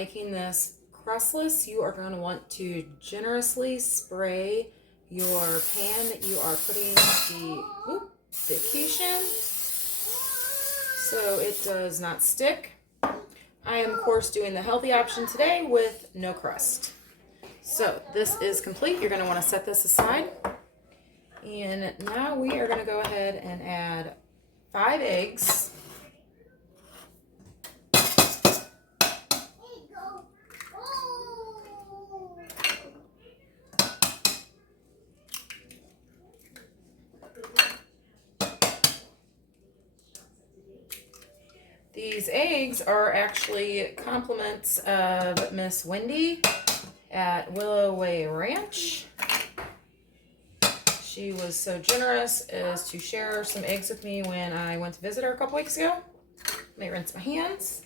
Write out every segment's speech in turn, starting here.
making this crustless, you are going to want to generously spray your pan that you are putting the quiche in so it does not stick. I am, of course, doing the healthy option today with no crust. So this is complete. You're going to want to set this aside. And now we are going to go ahead and add 5 eggs. These eggs are actually compliments of Miss Wendy at Willow Way Ranch. She was so generous as to share some eggs with me when I went to visit her a couple weeks ago. Let me rinse my hands.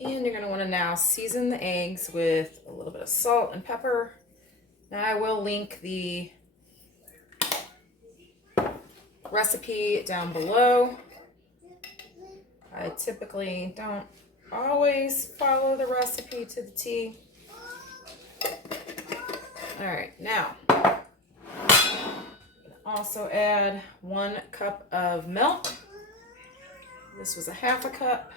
And you're going to want to now season the eggs with a little bit of salt and pepper. Now I will link the recipe down below. I typically don't always follow the recipe to the T. All right, now also add 1 cup of milk. This was a 1/2 cup.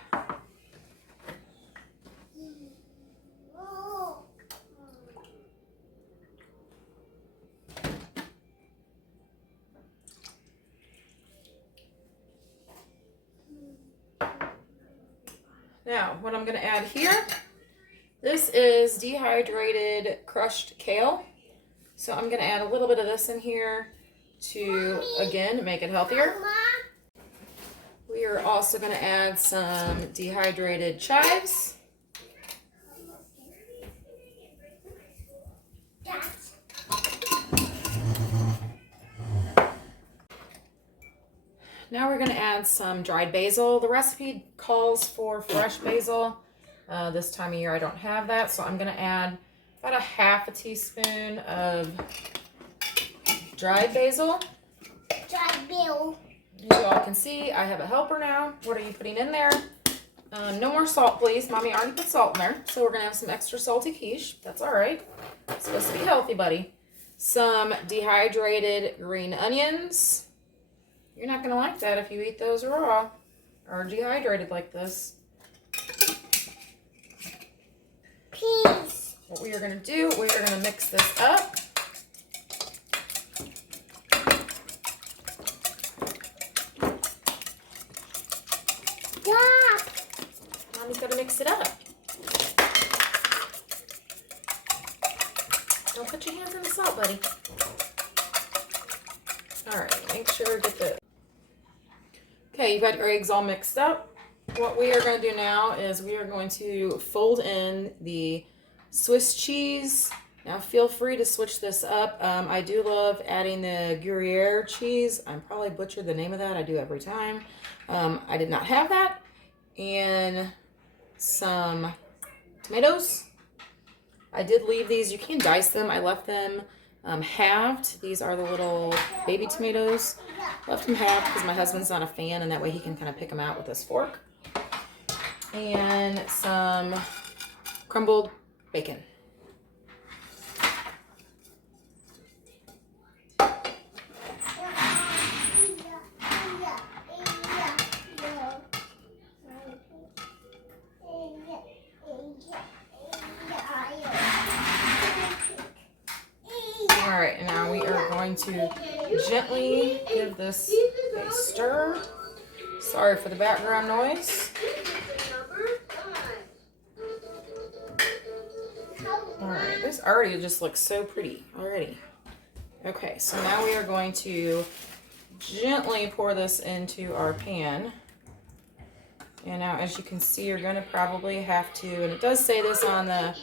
Now, what I'm going to add here, this is dehydrated crushed kale. So I'm going to add a little bit of this in here to, again, make it healthier. We are also going to add some dehydrated chives. Now we're going to add some dried basil. The recipe calls for fresh basil. This time of year I don't have that, so I'm going to add about 1/2 teaspoon of dried basil. Dried basil. As you all can see, I have a helper now. What are you putting in there? No more salt, please. Mommy already put salt in there, so we're going to have some extra salty quiche. That's all right. It's supposed to be healthy, buddy. Some dehydrated green onions. You're not going to like that if you eat those raw or dehydrated like this. Peas. What we are going to do, we are going to mix this up. Yeah. Mommy's got to mix it up. Don't put your hands in the salt, buddy. All right, make sure get the... Okay, you've got your eggs all mixed up. What we are going to do now is we are going to fold in the Swiss cheese. Now feel free to switch this up. I do love adding the Gruyere cheese. I probably butchered the name of that. I do every time. I did not have that. And some tomatoes. I did leave these. You can dice them. I left them halved. These are the little baby tomatoes. Left them halved because my husband's not a fan, and that way he can kind of pick them out with his fork. And some crumbled bacon. All right, and now we are going to gently give this a stir. Sorry for the background noise. All right, this already just looks so pretty already. Okay, so now we are going to gently pour this into our pan. And now, as you can see, you're going to probably have to, and it does say this on the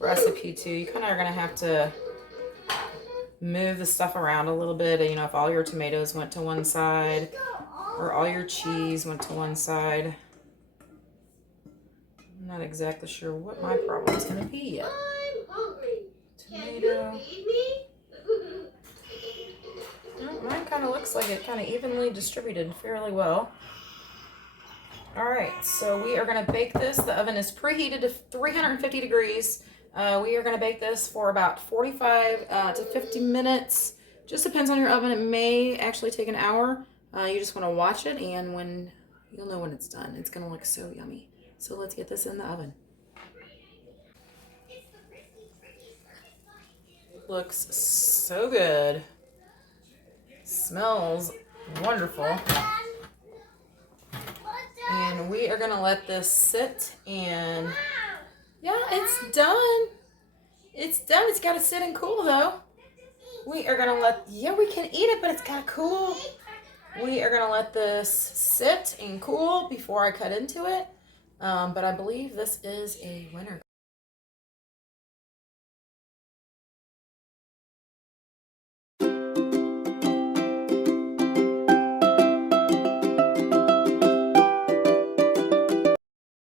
recipe too, you kind of are going to have to move the stuff around a little bit. You know, if all your tomatoes went to one side or all your cheese went to one side. I'm not exactly sure what my problem is going to be yet. I'm hungry. Tomato. Oh, mine kind of looks like it kind of evenly distributed fairly well. All right, so we are going to bake this. The oven is preheated to 350 degrees. We are going to bake this for about 45 to 50 minutes. Just depends on your oven. It may actually take an hour. You just want to watch it, and when you'll know when it's done. It's going to look so yummy. So let's get this in the oven. Looks so good. Smells wonderful. And we are gonna let this sit, and yeah, it's done. It's done. It's gotta sit and cool though. We are gonna let, yeah, we can eat it, but it's gotta cool. We are gonna let this sit and cool before I cut into it. But I believe this is a winner.